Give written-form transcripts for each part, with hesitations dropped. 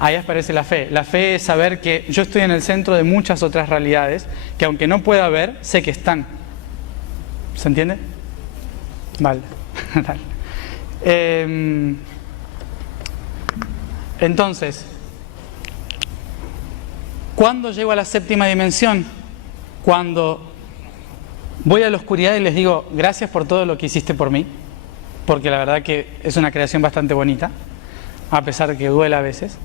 ahí aparece la fe. La fe es saber que yo estoy en el centro de muchas otras realidades, que aunque no pueda ver, sé que están. ¿Se entiende? Vale. Entonces, ¿cuándo llego a la séptima dimensión? Cuando voy a la oscuridad y les digo, gracias por todo lo que hiciste por mí, porque la verdad que es una creación bastante bonita, a pesar de que duela a veces.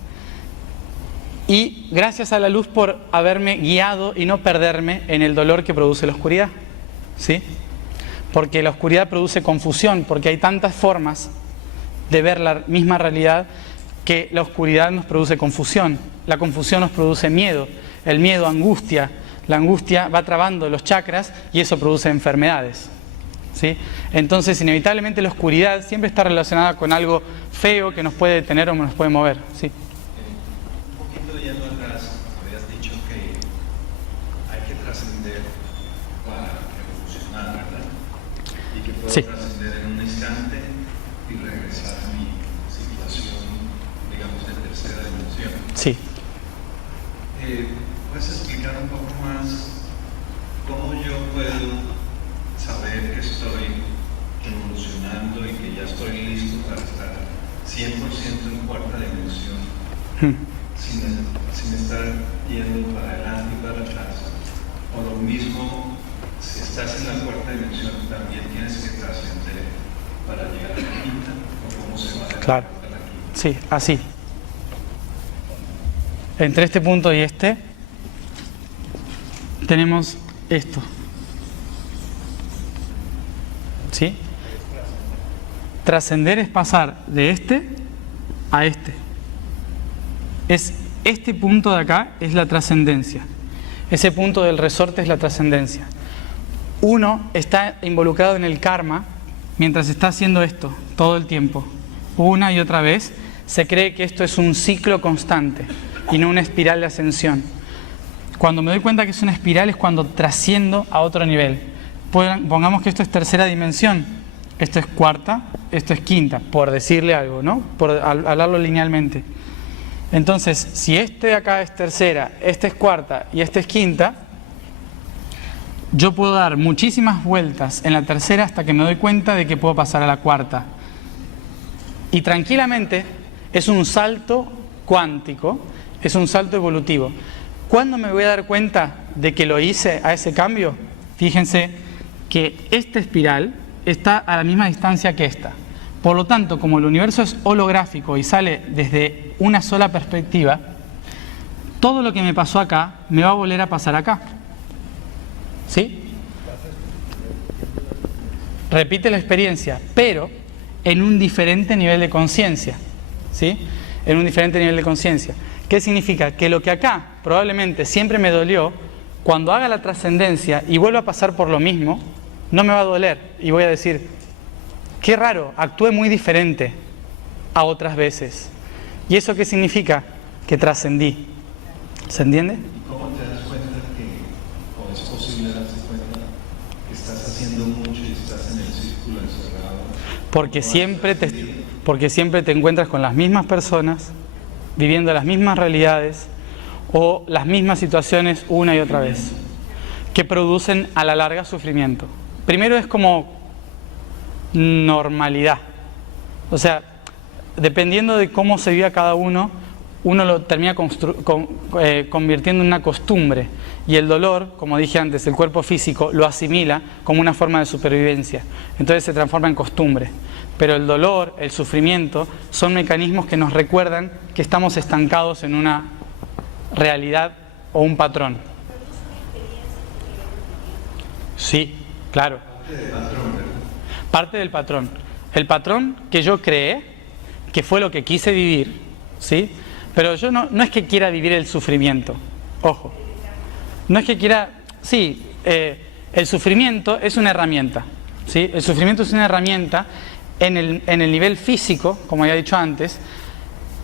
Y gracias a la luz por haberme guiado y no perderme en el dolor que produce la oscuridad, ¿sí? Porque la oscuridad produce confusión, porque hay tantas formas de ver la misma realidad que la oscuridad nos produce confusión. La confusión nos produce miedo, el miedo angustia, la angustia va trabando los chakras y eso produce enfermedades, ¿sí? Entonces, inevitablemente la oscuridad siempre está relacionada con algo feo que nos puede detener o nos puede mover, ¿sí? Un poquito yendo atrás, habías dicho que hay que trascender para evolucionar, ¿verdad? Y que puedo trascender en un instante y regresar a mi situación, digamos, de tercera dimensión. Sí. ¿Puedes explicar un poco más cómo yo puedo saber que estoy evolucionando y que ya estoy listo para estar 100% en cuarta dimensión, sin estar yendo para adelante y para atrás? O lo mismo, si estás en la cuarta dimensión, también tienes que trascender para llegar a la quinta, o cómo se va a llegar a la quinta. Sí, así. Entre este punto y este tenemos esto, ¿sí? Trascender es pasar de este a este. Es este punto de acá es la trascendencia. Ese punto del resorte es la trascendencia. Uno está involucrado en el karma mientras está haciendo esto todo el tiempo. Una y otra vez se cree que esto es un ciclo constante y no una espiral de ascensión. Cuando me doy cuenta que es una espiral es cuando trasciendo a otro nivel. Pongamos que esto es tercera dimensión, esto es cuarta, esto es quinta, por decirle algo, ¿no? Por hablarlo linealmente. Entonces, si este de acá es tercera, este es cuarta y este es quinta, yo puedo dar muchísimas vueltas en la tercera hasta que me doy cuenta de que puedo pasar a la cuarta. Y tranquilamente es un salto cuántico, es un salto evolutivo. ¿Cuándo me voy a dar cuenta de que lo hice a ese cambio? Fíjense que esta espiral está a la misma distancia que esta. Por lo tanto, como el universo es holográfico y sale desde una sola perspectiva, todo lo que me pasó acá me va a volver a pasar acá. ¿Sí? Repite la experiencia, pero en un diferente nivel de conciencia. ¿Sí? En un diferente nivel de conciencia. ¿Qué significa? Que lo que acá probablemente siempre me dolió, cuando haga la trascendencia y vuelva a pasar por lo mismo, no me va a doler y voy a decir, qué raro, actué muy diferente a otras veces. ¿Y eso qué significa? Que trascendí. ¿Se entiende? ¿Y cómo te das cuenta o es posible darse cuenta que estás haciendo mucho y estás en el círculo encerrado? Porque siempre te encuentras con las mismas personas, viviendo las mismas realidades o las mismas situaciones una y otra vez, que producen a la larga sufrimiento. Primero es como normalidad, o sea, dependiendo de cómo se viva cada uno, uno lo termina convirtiendo en una costumbre, y el dolor, como dije antes, el cuerpo físico lo asimila como una forma de supervivencia, entonces se transforma en costumbre. Pero el dolor, el sufrimiento, son mecanismos que nos recuerdan que estamos estancados en una realidad o un patrón. Sí, claro. Parte del patrón. El patrón que yo creé, que fue lo que quise vivir, ¿sí? Pero yo no es que quiera vivir el sufrimiento, ojo. No es que quiera... Sí, el sufrimiento es una herramienta, ¿sí? El sufrimiento es una herramienta en el nivel físico, como había dicho antes,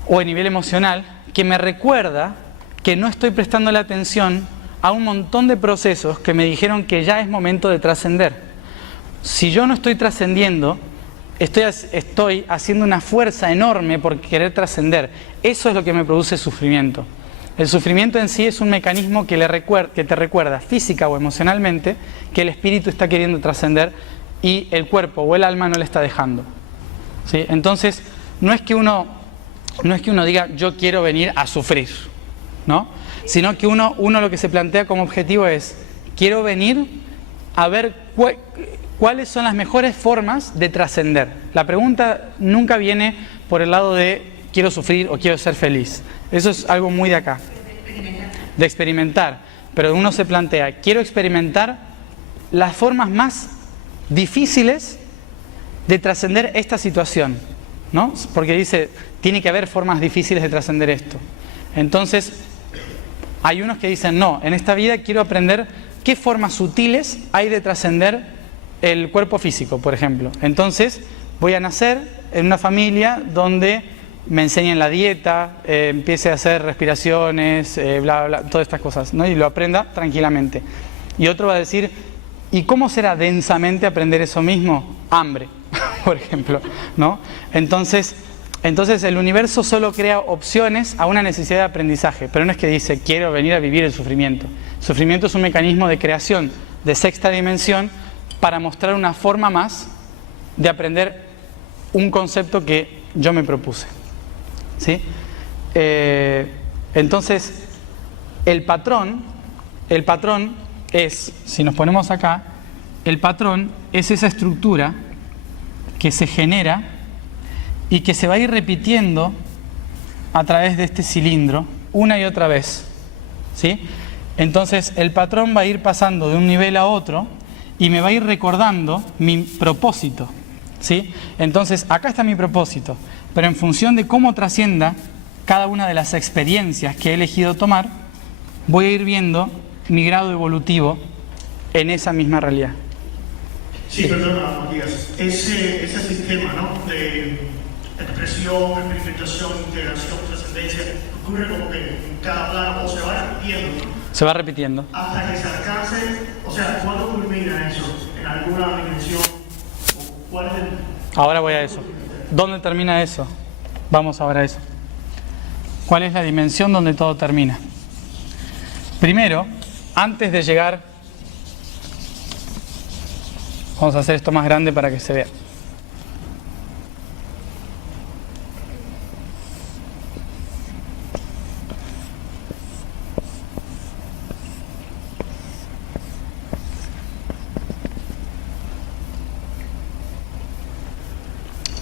o en nivel emocional, que me recuerda que no estoy prestando la atención a un montón de procesos que me dijeron que ya es momento de trascender. Si yo no estoy trascendiendo, estoy haciendo una fuerza enorme por querer trascender. Eso es lo que me produce sufrimiento. El sufrimiento en sí es un mecanismo que te recuerda física o emocionalmente que el espíritu está queriendo trascender y el cuerpo o el alma no le está dejando. ¿Sí? Entonces, no es que uno diga yo quiero venir a sufrir, ¿no? Sino que uno lo que se plantea como objetivo es quiero venir a ver cuáles son las mejores formas de trascender. La pregunta nunca viene por el lado de quiero sufrir o quiero ser feliz. Eso es algo muy de acá, de experimentar. Pero uno se plantea, quiero experimentar las formas más difíciles de trascender esta situación, ¿no? Porque dice, tiene que haber formas difíciles de trascender esto. Entonces, hay unos que dicen, no, en esta vida quiero aprender qué formas sutiles hay de trascender el cuerpo físico, por ejemplo. Entonces, voy a nacer en una familia donde me enseñen la dieta, empiece a hacer respiraciones, bla, bla, todas estas cosas, ¿no? Y lo aprenda tranquilamente. Y otro va a decir, ¿y cómo será densamente aprender eso mismo? Hambre, por ejemplo, ¿no? Entonces el universo solo crea opciones a una necesidad de aprendizaje, pero no es que dice, quiero venir a vivir el sufrimiento. El sufrimiento es un mecanismo de creación de sexta dimensión para mostrar una forma más de aprender un concepto que yo me propuse. ¿Sí? Entonces, el patrón es, si nos ponemos acá, el patrón es esa estructura que se genera y que se va a ir repitiendo a través de este cilindro una y otra vez. ¿Sí? Entonces, el patrón va a ir pasando de un nivel a otro y me va a ir recordando mi propósito. ¿Sí? Entonces, acá está mi propósito. Pero en función de cómo trascienda cada una de las experiencias que he elegido tomar, voy a ir viendo mi grado evolutivo en esa misma realidad. Sí, perdona, Matías. Ese sistema, ¿no?, de expresión, experimentación, integración, trascendencia, ocurre como que en cada plano o se va repitiendo. Se va repitiendo. Hasta que se alcance, o sea, ¿cuándo culmina eso? ¿En alguna dimensión? ¿Cuál es el...? Ahora voy a eso. ¿Dónde termina eso? Vamos ahora a eso. ¿Cuál es la dimensión donde todo termina? Primero, antes de llegar, vamos a hacer esto más grande para que se vea.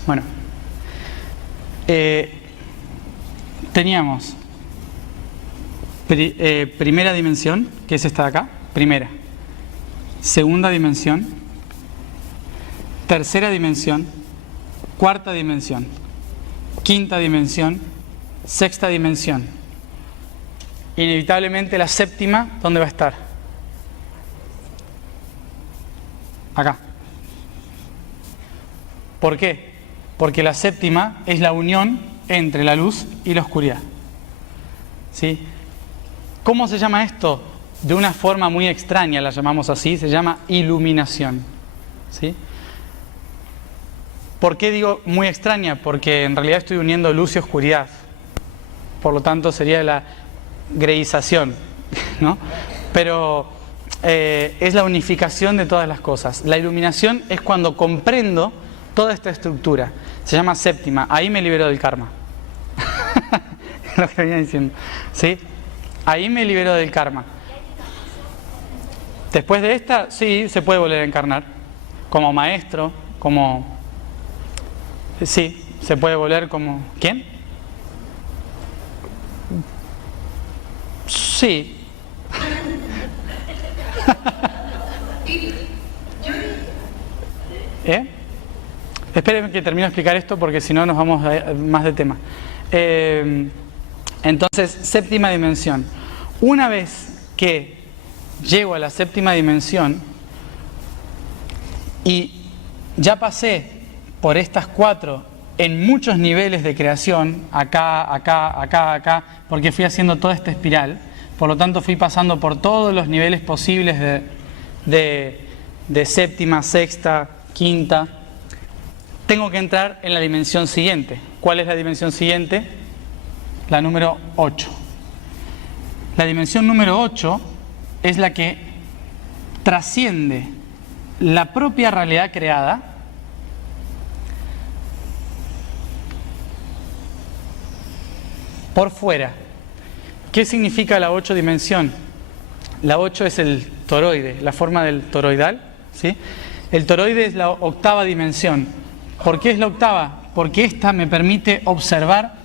Bueno, teníamos primera dimensión, que es esta de acá, primera. Segunda dimensión, tercera dimensión, cuarta dimensión, quinta dimensión, sexta dimensión. Inevitablemente la séptima, ¿dónde va a estar? Acá. ¿Por qué? Porque la séptima es la unión entre la luz y la oscuridad. ¿Sí? ¿Cómo se llama esto? De una forma muy extraña, la llamamos así, se llama iluminación. ¿Sí? ¿Por qué digo muy extraña? Porque en realidad estoy uniendo luz y oscuridad. Por lo tanto sería la greización, ¿no? Pero es la unificación de todas las cosas. La iluminación es cuando comprendo toda esta estructura. Se llama séptima. Ahí me libero del karma. Lo que venía diciendo. ¿Sí? Ahí me libero del karma. Después de esta, sí, se puede volver a encarnar. Como maestro, como... Sí, se puede volver como... ¿Quién? Sí. Espérenme que termino de explicar esto porque si no nos vamos a más de tema. Entonces, séptima dimensión. Una vez que llego a la séptima dimensión y ya pasé por estas cuatro en muchos niveles de creación, acá, acá, acá, acá, porque fui haciendo toda esta espiral, por lo tanto fui pasando por todos los niveles posibles de séptima, sexta, quinta. tengo que entrar en la dimensión siguiente. ¿Cuál es la dimensión siguiente? La número 8. La dimensión número 8 es la que trasciende la propia realidad creada por fuera. ¿Qué significa la 8 dimensión? La 8 es el toroide, la forma del toroidal, ¿sí? El toroide es la octava dimensión. ¿Por qué es la octava? Porque esta me permite observar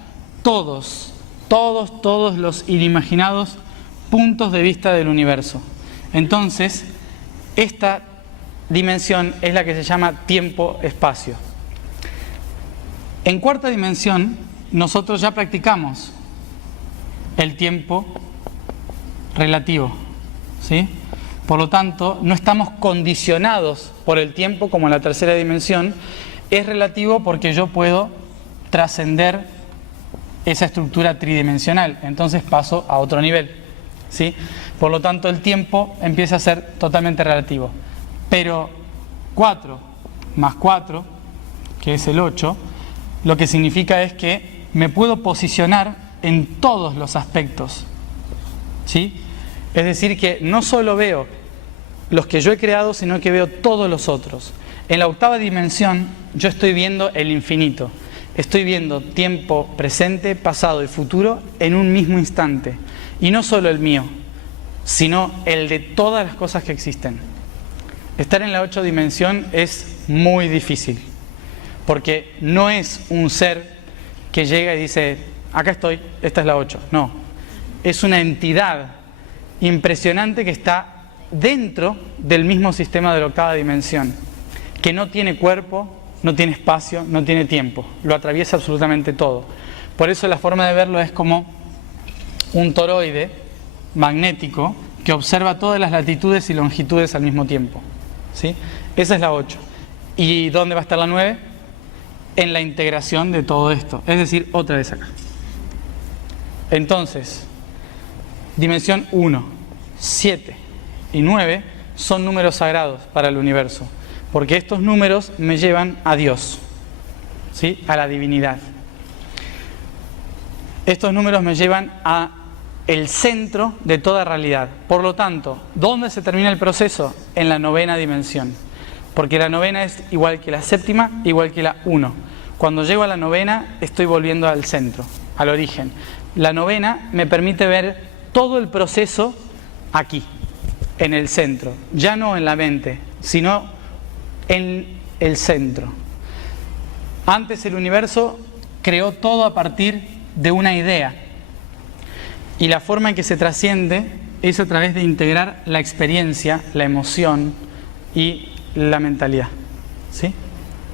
todos los inimaginados puntos de vista del universo. Entonces, esta dimensión es la que se llama tiempo-espacio. En cuarta dimensión, nosotros ya practicamos el tiempo relativo, ¿sí? Por lo tanto, no estamos condicionados por el tiempo como en la tercera dimensión. Es relativo porque yo puedo trascender esa estructura tridimensional. Entonces paso a otro nivel, ¿sí? Por lo tanto, el tiempo empieza a ser totalmente relativo. Pero 4 más 4, que es el 8, lo que significa es que me puedo posicionar en todos los aspectos, ¿sí? Es decir, que no solo veo los que yo he creado, sino que veo todos los otros. En la octava dimensión yo estoy viendo el infinito. Estoy viendo tiempo presente, pasado y futuro en un mismo instante. Y no solo el mío, sino el de todas las cosas que existen. Estar en la 8 dimensión es muy difícil, porque no es un ser que llega y dice, acá estoy, esta es la 8. No, es una entidad impresionante que está dentro del mismo sistema de la octava dimensión, que no tiene cuerpo, no tiene espacio, no tiene tiempo, lo atraviesa absolutamente todo. Por eso la forma de verlo es como un toroide magnético que observa todas las latitudes y longitudes al mismo tiempo, ¿sí? Esa es la 8. ¿Y dónde va a estar la 9? En la integración de todo esto, es decir, otra vez acá. Entonces, dimensión 1, 7 y 9 son números sagrados para el universo, porque estos números me llevan a Dios, ¿sí? A la divinidad. Estos números me llevan a el centro de toda realidad. Por lo tanto, ¿dónde se termina el proceso? En la novena dimensión, porque la novena es igual que la séptima, igual que la 1. Cuando llego a la novena estoy volviendo al centro, al origen. La novena me permite ver todo el proceso aquí, en el centro, ya no en la mente, sino en el centro. Antes el universo creó todo a partir de una idea, y la forma en que se trasciende es a través de integrar la experiencia, la emoción y la mentalidad, ¿sí?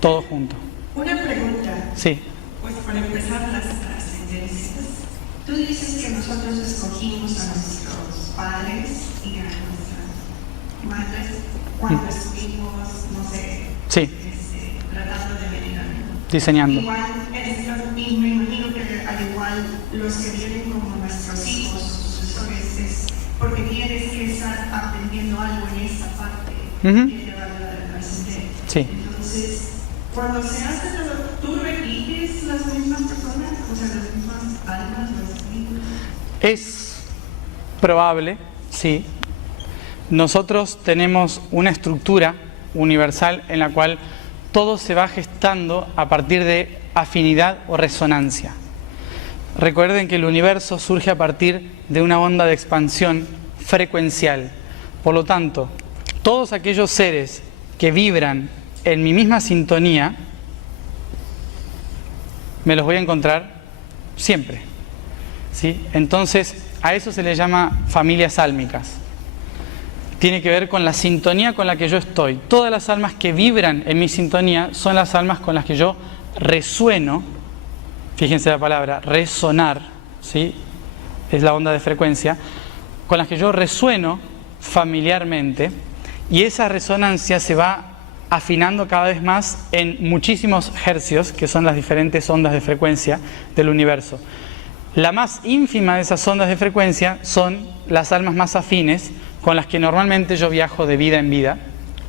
Todo junto. Una pregunta. Sí. Pues para empezar, las trascendencias. Tú dices que nosotros escogimos a nuestros padres y a nuestras madres cuando estuvimos, no sé, Sí. tratando de venir a mí. Diseñando. Igual, y me imagino que al igual los que vienen como nuestros hijos, sucesores, es porque tienes que estar aprendiendo algo en esa parte que te va a ayudar a trascender. Sí. Entonces, cuando se hace todo, ¿tú repites las mismas personas? O sea, las mismas almas, los espíritus. Es probable, sí. Nosotros tenemos una estructura universal en la cual todo se va gestando a partir de afinidad o resonancia. Recuerden que el universo surge a partir de una onda de expansión frecuencial. Por lo tanto, todos aquellos seres que vibran en mi misma sintonía, me los voy a encontrar siempre, ¿sí? Entonces, a eso se le llama familias álmicas. Tiene que ver con la sintonía con la que yo estoy. Todas las almas que vibran en mi sintonía son las almas con las que yo resueno. Fíjense la palabra, resonar, ¿sí? Es la onda de frecuencia, con las que yo resueno familiarmente, y esa resonancia se va afinando cada vez más en muchísimos hercios, que son las diferentes ondas de frecuencia del universo. La más ínfima de esas ondas de frecuencia son las almas más afines, con las que normalmente yo viajo de vida en vida,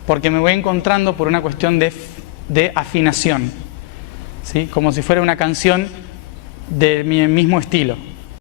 porque me voy encontrando por una cuestión de afinación, ¿sí? Como si fuera una canción de mi mismo estilo.